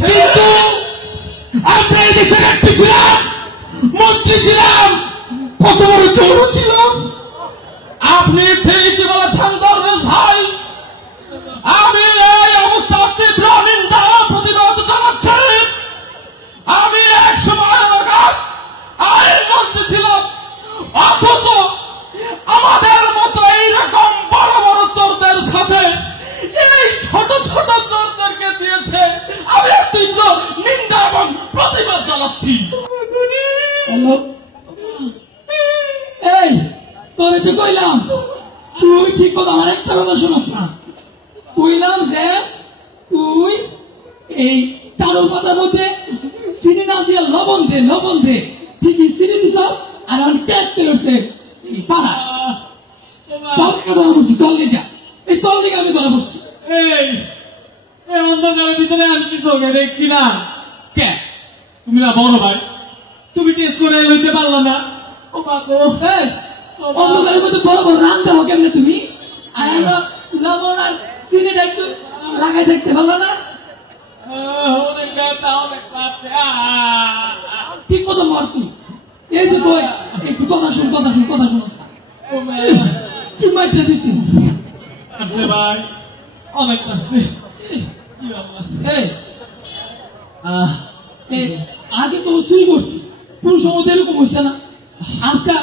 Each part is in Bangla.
কিন্তু আমরা এই দেশের একটি ছিলাম, মন্ত্রী ছিলাম, কত বড় চোর ছিলাম। আপনি ঠিকই বলেছেন দরবেশ ভাই। আমি এই অবস্থার তীব্র নিন্দা প্রতিবাদ জানাচ্ছি। আমি এক সময় আইন মন্ত্রী ছিলাম, অথচ আমাদের মতো এইরকম বড় বড় চোরদের সাথে এই ছোট ছোট চোরদেরকে দিয়েছে। আমি তীব্র নিন্দা এবং প্রতিবাদ জানাচ্ছি। এই তোরে যে কইলাম, তুই ঠিক কথা আমার একটা কথা শোনাস না। কইলাম যে তুই এই কারো পাতার মধ্যে চিনি না দিয়ে লবণ দে, লবণ দে। ঠিকই চিনি দিছস, আর আমি ট্যাগ করছে এই পাড়া কথা বলছি। তল দিকা এই তল দিকে আমি ধরা বসছি। এই অন্ধকারের ভিতরে আমি কি চোখে দেখছি না? কে তুমি না বড় ভাই, তুমি টেস্ট করে লইতে পারলা না? ও বাবা, অন্ধকারের মধ্যে বড় বড় রান্না হোক কেমনে তুমি? আর লবণ আর চিনিটা একটু লাগাই দেখতে পারলো না? ঠিক মতো মর তুই। এই যে বই একটু কথা শুন, কথা শুন, কথা শুনস না। তুই মাইটা দিছি আসছে ভাই, অনেক আসছে। আগে তো শুরু করছি, কোন সময় তো এরকম হচ্ছে না। আজকে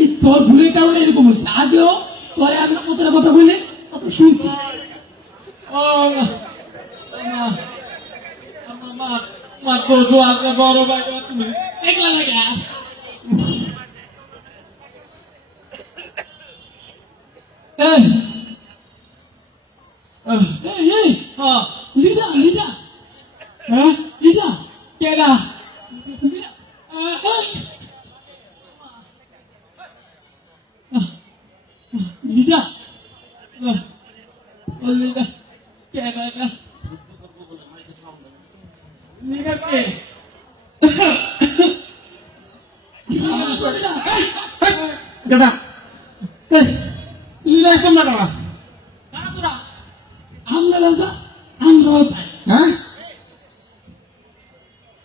এই তোর ভুলের কারণে এরকম হচ্ছে। আগেও তোরে আমি কতটা কথা বললে তত শুনছি। বড় ভাই তুমি দেখলা লাগা লিডা লিডা লিডা কেডা লিডা লিডা কেডা লিডা কে দাদা লিডা তোমরা দাদা আমরা রাজা আমরা হ্যাঁ,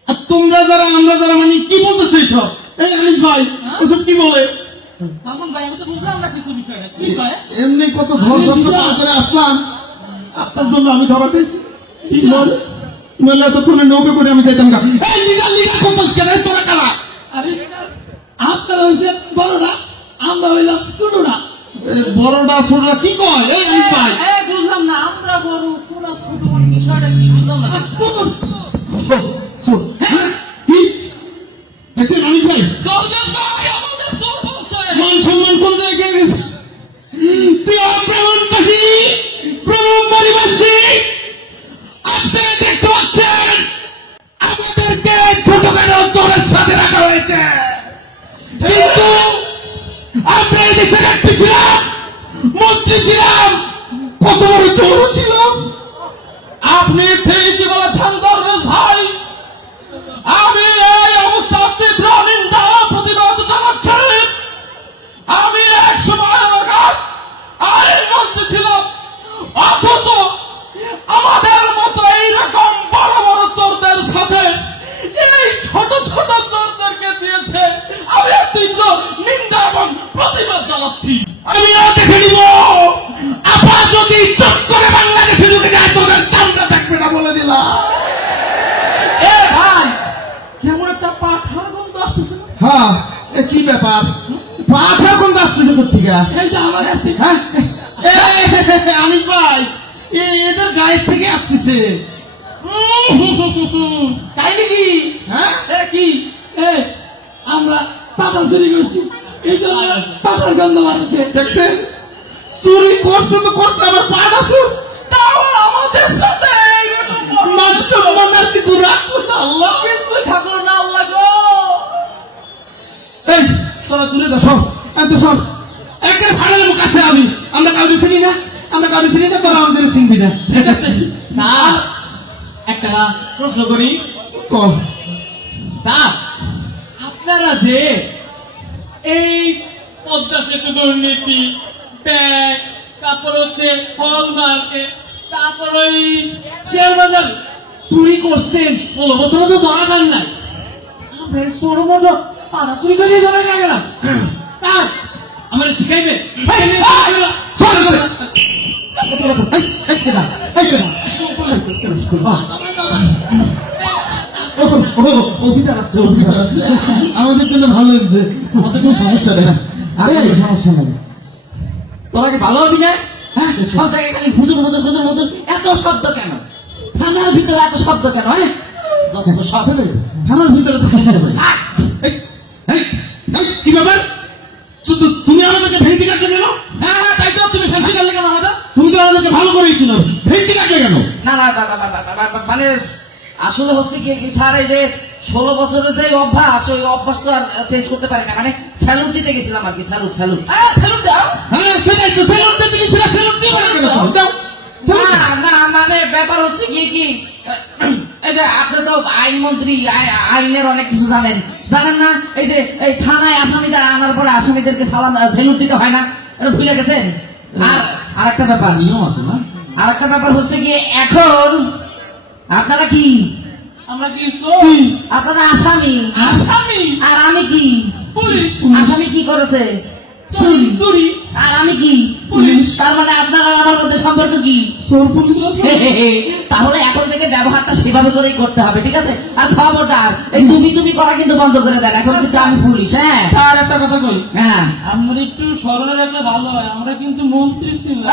আর তোমরা যারা আমরা যারা মানে কি বলতে চাইছো? এই আলিফ ভাই ওসব কি বলে? ভাই আমি তো বুঝলাম না কিছু বিষয়। কি কয়? এমনি কত ঝড় ঝড় করে আসলাম, আপনার জন্য আমি ধরা পেয়েছি। কি বল নইলে তো কোনো নৌকা করে আমি যেতাম না। এই লিডার লিডার কত কেন তোরা কারা? আরে আপনারা হইছে বড়রা, আমরা হইলাম ছোটরা। বড়টা ছোটরা কি কয়? এই আলিফ ভাই বুঝলাম না, আমরা বড় তোরা ছোট বিষয়টা কি বুঝলাম না। আলিফ ভাই মান সম্মান কোন জায়গায় গেছে? প্রিয় ভ্রমণবাসী, ভ্রমণবাসী, আপনারা দেখতে পাচ্ছেন আমাদেরকে ছোটখাটো চোরের সাথে রাখা হয়েছে, কিন্তু আমরা এই দেশের একটি ছিলাম, মন্ত্রী ছিলাম, কত বড় চোর ছিলাম। আপনি ঠিকই বলেছেন দরবেশ ভাই। আমি এই অবস্থার তীব্র নিন্দা প্রতিবাদ জানাচ্ছি। আমি এক সময় আইন মন্ত্রী ছিলাম, অথচ আমাদের মতো এইরকম বড় বড় চোরদের সাথে এই ছোট ছোট চোরদেরকে দিয়েছে। আমি তীব্র নিন্দা এবং প্রতিবাদ জানাচ্ছি। আমিও দেখে নিব, আপা যদি চট করে বাংলাদেশে ঢুকে যায় তোদের চামড়া থাকবে না বলে দিলাম। এ ভাই কেমন একটা পাঠার গন্ধ আসতেছে না? হ্যাঁ, কি ব্যাপার? পাঠা কোন আসতেছে কোথেকে? এই যে আমার কাছে। হ্যাঁ, আনিস ভাই এদের গায়ের থেকে আসতেছে। তাই নাকি? হ্যাঁ, এটা কি? আমরা পাটা চুরি করছি, এই জন্য পাটার গন্ধ বাড়ছে। দেখছেন চুরি করছে তো করছে, আবার পাঠা চুর, তাও আমাদের সাথে মান সম্মান আর কিছু রাখবো না। আল্লাহ কিছু থাকলো না। আল্লাহ গো, এই তোরা চলে যা, সব এত সব একের ভাড়ার কাছে আমি, আমরা কাউকে চিনি না, আমরা কাউকে চিনি না, তোরা আমাদের চিনবি না। স্যার একটা প্রশ্ন করি। কম স্যার আপনারা যে এই পদ্মা সেতু দুর্নীতি, ব্যাংক, তারপর হচ্ছে হল মার্কেট, তারপর ওই শেয়ার বাজার চুরি করছেন 16 বছর তো ধরা যান নাই আমরা 16 বছর পাড়া চুরি করে ধরা না গেলাম তার আমার শিখাইবে অফিসার আসছে আমাদের জন্য ভালো হচ্ছে আমাদের কোনো সমস্যা নেই সমস্যা নেই তোরা কি ভালো হবি না? হ্যাঁ, সব জায়গায় খালি হুজুর হুজুর হুজুর হুজুর, এত শব্দ কেন? থানার ভিতরে এত শব্দ কেন? হ্যাঁ, যত শব্দ। থানার ভিতরে তো কি ব্যাপার? তুমি আমাদেরকে ভেন্টি কাটলে কেন? হ্যাঁ হ্যাঁ, তাই তো, তুমি ফ্যান্সি করলে কেন আমাদের? তুমি তো আমাদেরকে ভালো করেই চিনো, ভেন্টি কাটলে কেন? না না, মানে আসলে হচ্ছে কি স্যার, এই যে 16 বছরের যে অভ্যাস, ওই অভ্যাস তো আর চেঞ্জ করতে পারি না। মানে স্যালুট দিতে গেছিলাম আর কি, স্যালুট স্যালুট স্যালুট দাও। হ্যাঁ সেটাই তো, স্যালুট দিতে গেছিলা, স্যালুট দিয়ে কেন দাও? না না, মানে ব্যাপার হচ্ছে কি এই যে আপনি তো আইনমন্ত্রী, আইনের অনেক কিছু জানেন না? এই যে এই থানায় আসামিদের আনার পরে আসামিদেরকে সালাম স্যালুট দিতে হয় না, এটা ভুলে গেছেন? আর একটা ব্যাপার, নিয়ম আছে না? আর একটা ব্যাপার হচ্ছে কি, এখন আপনারা কি? আমরা কি আপনারা আসামি, আসামি আর আমি কি? পুলিশ। আসামি কি করেছে? চুরি। চুরি আর আমি কি? পুলিশ। তার মানে আপনার আর আমার মধ্যে সম্পর্ক কি? চোর পুলিশ। তাহলে এখন থেকে ব্যবহারটা সেভাবে করেই করতে হবে, ঠিক আছে? আর খবরদার এই তুমি করা কিন্তু বন্ধ করে দেন, এখন কিন্তু আমি পুলিশ। হ্যাঁ স্যার, একটা কথা বলি, হ্যাঁ, আমরা একটু স্মরণে রাখলে ভালো হয়, আমরা কিন্তু মন্ত্রী ছিলাম।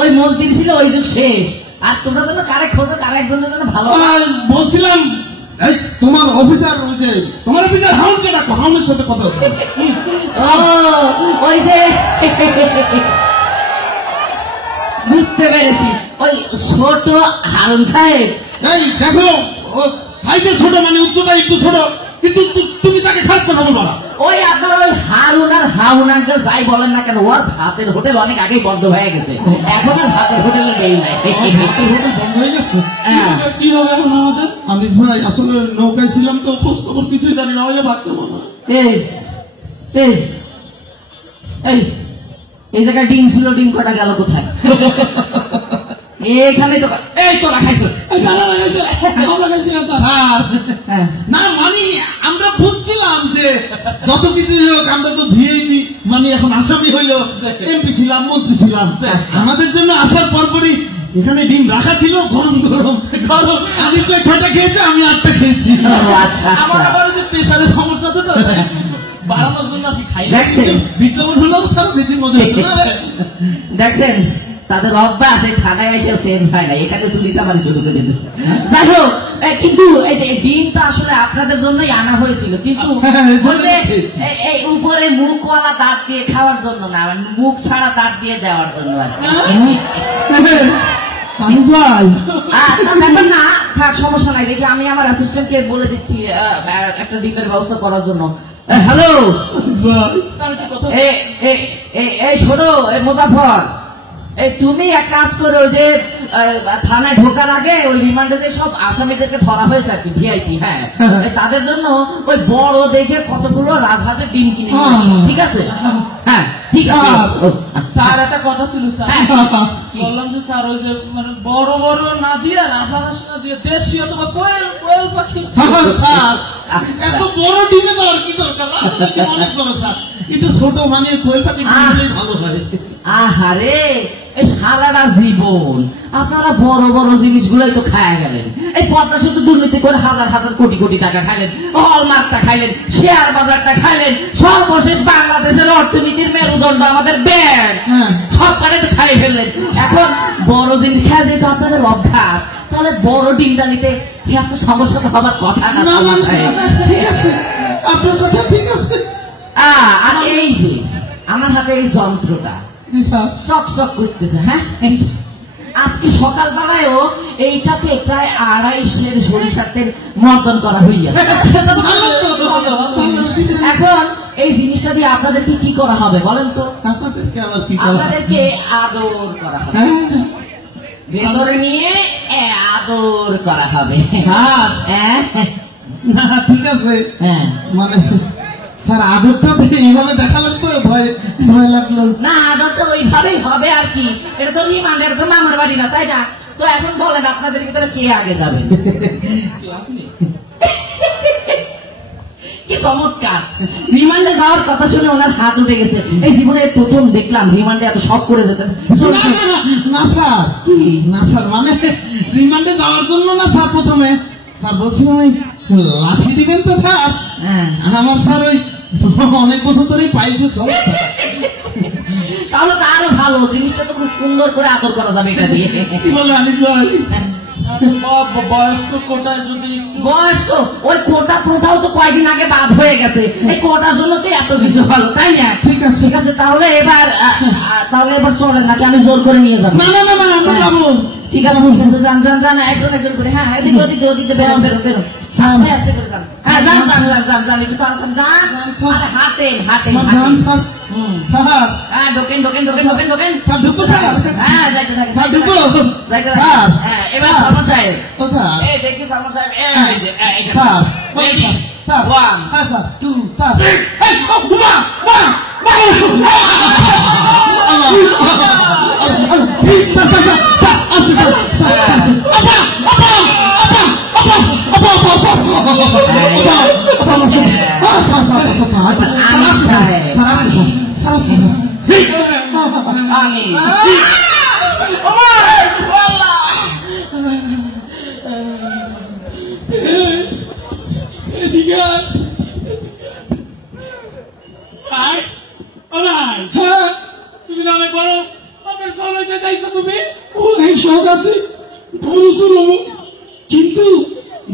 ওই মন্ত্রী ছিল, ওই যুগ শেষ। আর তোমরা যেন কারে খোঁজো, কারে একজনের জন্য ভালো হয়। বলছিলাম এই তোমার অফিসার, ওই যে তোমার অফিসার হাউনকে ডাকো, হাউনের সাথে কথা হচ্ছে। ও ওই যে বুঝতে পেরেছি, ওই ছোট হারুন সাহেব। এই দেখো, ও সাইজে ছোট, মানে উচ্চতা একটু ছোট, কিন্তু তুমি তাকে খাস কথা বলবো না। ওই আপনার ওই হারুন আর হাউন আঙ্কেল যাই বলেন না কেন, ওর ভাতের হোটেল অনেক আগেই বন্ধ হয়ে গেছে, এখন আর ভাতের হোটেলে নেই নাই। বন্ধ হয়ে গেছে। হ্যাঁ, কি হবে এখন আমাদের? আমিস ভাই, আসলে নৌকায় ছিলাম তো, খোঁজ খবর কিছুই জানি না, ওই বাচ্চা মনে হয়। এই এই এই এই জায়গায় ডিম ছিল, ডিম কটা গেল কোথায়? এখানে তো, এই তো রাখাইছিস। হ্যাঁ, না মানে আমরা বুঝছিলাম যে যত কিছু হোক, আমরা তো ভিআইপি, মানে এখন আসামি হইলো, এমপি ছিলাম, মন্ত্রী ছিলাম, আমাদের জন্য আসার পরপরই এখানে ডিম রাখা ছিল, গরম গরম। আমি তো 6টা খেয়েছি, আমি 8টা খেয়েছি। আচ্ছা আমার আচ্ছা, আবার যে প্রেশারের সমস্যা তো বাড়ানোর জন্য আপনি খাই দেখছেন বিজ্ঞাপন হলেও স্যার বেশি মজা হতো না। দেখছেন তাদের অভ্যাস, এই থানায় এসে চেঞ্জ হয় না, এখানে চুরি চামারি শুরু করে দিতেছে। যাই হোক, কিন্তু এই যে ডিমটা আসলে আপনাদের জন্যই আনা হয়েছিল, কিন্তু ওই যে এই উপরে মুখওয়ালা দাঁত দিয়ে খাওয়ার জন্য না, মুখ ছাড়া দাঁত দিয়ে দেওয়ার জন্য আর কি। আমিস ভাই, ব্যাপার না, থাক, সমস্যা নাই। দেখি আমি আমার অ্যাসিস্ট্যান্টকে বলে দিচ্ছি একটা ডিমের ব্যবস্থা করার জন্য। হ্যালো, এই শোনো, এই মুজাফর, এই তুমি এক কাজ করো, ওই যে থানায় ঢোকার আগে ওই রিমান্ডে যে সব আসামিদেরকে ধরা হয়েছে আর কি, ভিআইপি, হ্যাঁ, তাদের জন্য ওই বড় দেখে কতগুলো রাজহাঁসের ডিম কিনে নিয়ে আসো, ঠিক আছে? হ্যাঁ ঠিক আছে। স্যার, একটা কথা ছিল স্যার, হ্যাঁ। বললাম যে স্যার, ওই যে মানে বড় বড় না দিয়ে, রাজহাঁস না দিয়ে, দেশি অথবা কোয়েল পাখি। স্যার, এত বড় ডিমে দেওয়ার কি দরকার? অনেক বড় স্যার, কিন্তু ছোট, মানে কোয়েল পাখি দিলেই ভালো হয়। আহারে, এই সারাটা জীবন আপনারা বড় বড় জিনিসগুলোই তো খায়া গেলেন। এই পদ্মা সেতু দুর্নীতি করে হাজার হাজার কোটি কোটি টাকা খাইলেন, হলমার্কটা খাইলেন, শেয়ার বাজারটা খাইলেন, সর্বশেষ বাংলাদেশের অর্থনীতির মেরুদণ্ড আমাদের ব্যাংক, সব কারে তো খাই ফেললেন। এখন বড় জিনিস খায় যেহেতু আপনাদের অভ্যাস, তাহলে বড় ডিমটা নিতে এত সমস্যা তো হবার কথা না। ঠিক আছে, আপনার কথা ঠিক আছে। আর এই যে আমার হাতে এই যন্ত্রটা শক শক করতেছে, হ্যাঁ, আজকে সকালবেলায়ও এইটাকে প্রায় 250 সরিষার তেল মর্দন করা হইয়াছে। এখন এই জিনিসটা দিয়ে আপনাদেরকে কি করা হবে বলেন তো? আপনাদেরকে আদর করা হবে, ভেতরে নিয়ে আদর করা হবে। না ঠিক আছে, হ্যাঁ, মানে স্যার আদরটা এইভাবে দেখালেন তো ভয় ভয় লাগলো। না আদর তো ওইভাবেই হবে আর কি। এটা তো রিমান্ড, এটা তো মামার বাড়ি না, তাই না? তো এখন বলেন আপনাদের ভিতরে কে আগে যাবে? কি চমৎকার! রিমান্ডে যাওয়ার কথা শুনে ওনার হাত উঠে গেছে। এই জীবনে প্রথম দেখলাম রিমান্ডে এত শখ করে যেতে। না স্যার, না স্যার, মানে রিমান্ডে যাওয়ার জন্য না স্যার। প্রথমে স্যার বলছিলাম ওই লাঠি দিবেন তো স্যার। হ্যাঁ, আমার স্যার ওই অনেক বছর ধরেই পাইছে চলে। তাহলে তো আরো ভালো, জিনিসটা তো খুব সুন্দর করে আদর করা যাবে এটা দিয়ে। কি বলে আনিস ভাই? বয়স্ক কোটায় যদি একটু বয়স্ক ওই কোটা প্রথাও তো কয়েকদিন আগে বাদ হয়ে গেছে। এই কোটার জন্য তো এত কিছু হলো, তাই না? ঠিক আছে। ঠিক আছে, তাহলে এবার চলেন নাকি আমি জোর করে নিয়ে যাবো? না না না না, আমরা যাবো। ঠিক আছে ঠিক আছে, যান যান যান, একজন একজন করে। হ্যাঁ, এদিকে ওদিকে ওদিকে বেরোন বেরোন বেরোন, আস্তে আস্তে করে যান। হ্যাঁ, যান যান যান যান যান, একটু তাড়াতাড়ি যান। আরে হাতে হাতে স্যার হাতে। যান স্যার। স্যার হ্যাঁ, ঢোকেন ঢোকেন ঢোকেন ঢোকেন ঢোকেন। স্যার ঢুকবো স্যার। হ্যাঁ, যাইতে থাকে স্যার ঢুকবো। যাইতে স্যার। থাকে। হ্যাঁ, এবার সালমান সাহেব। ও স্যার। এই দেখি সালমান সাহেব, এই যে, এই যে। স্যার। Ready? স্যার। One, হ্যাঁ স্যার। two, sir. এই, ও, বুমা, বুমা, বুমা। আল্লাহ, স্যার, স্যার, স্যার, স্যার, আসতে স্যার, স্যার, আপা, আপা, আপা, আপা, আপা, আপা, আপা, আমির সাহেব। আমি এদিকে আয়। ভাই, ও ভাই, হ্যাঁ, তুমি না অনেক বড় আপনার চলাইতে চাইছো তুমি? অনেক শখ আছে বড় চুল হবো, কিন্তু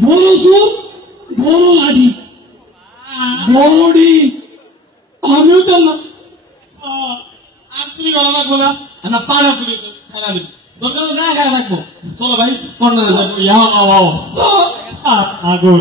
বড় চুল বড় লাঠি বড়ি আমিও জানলাম। আপনি ভালো লাগবো না, না পাড়া তুলে খেলা দিন দরকার না গায়ে থাকবো। চলো ভাই, কর্নারে যাবো। ইয়া বাবা, আগো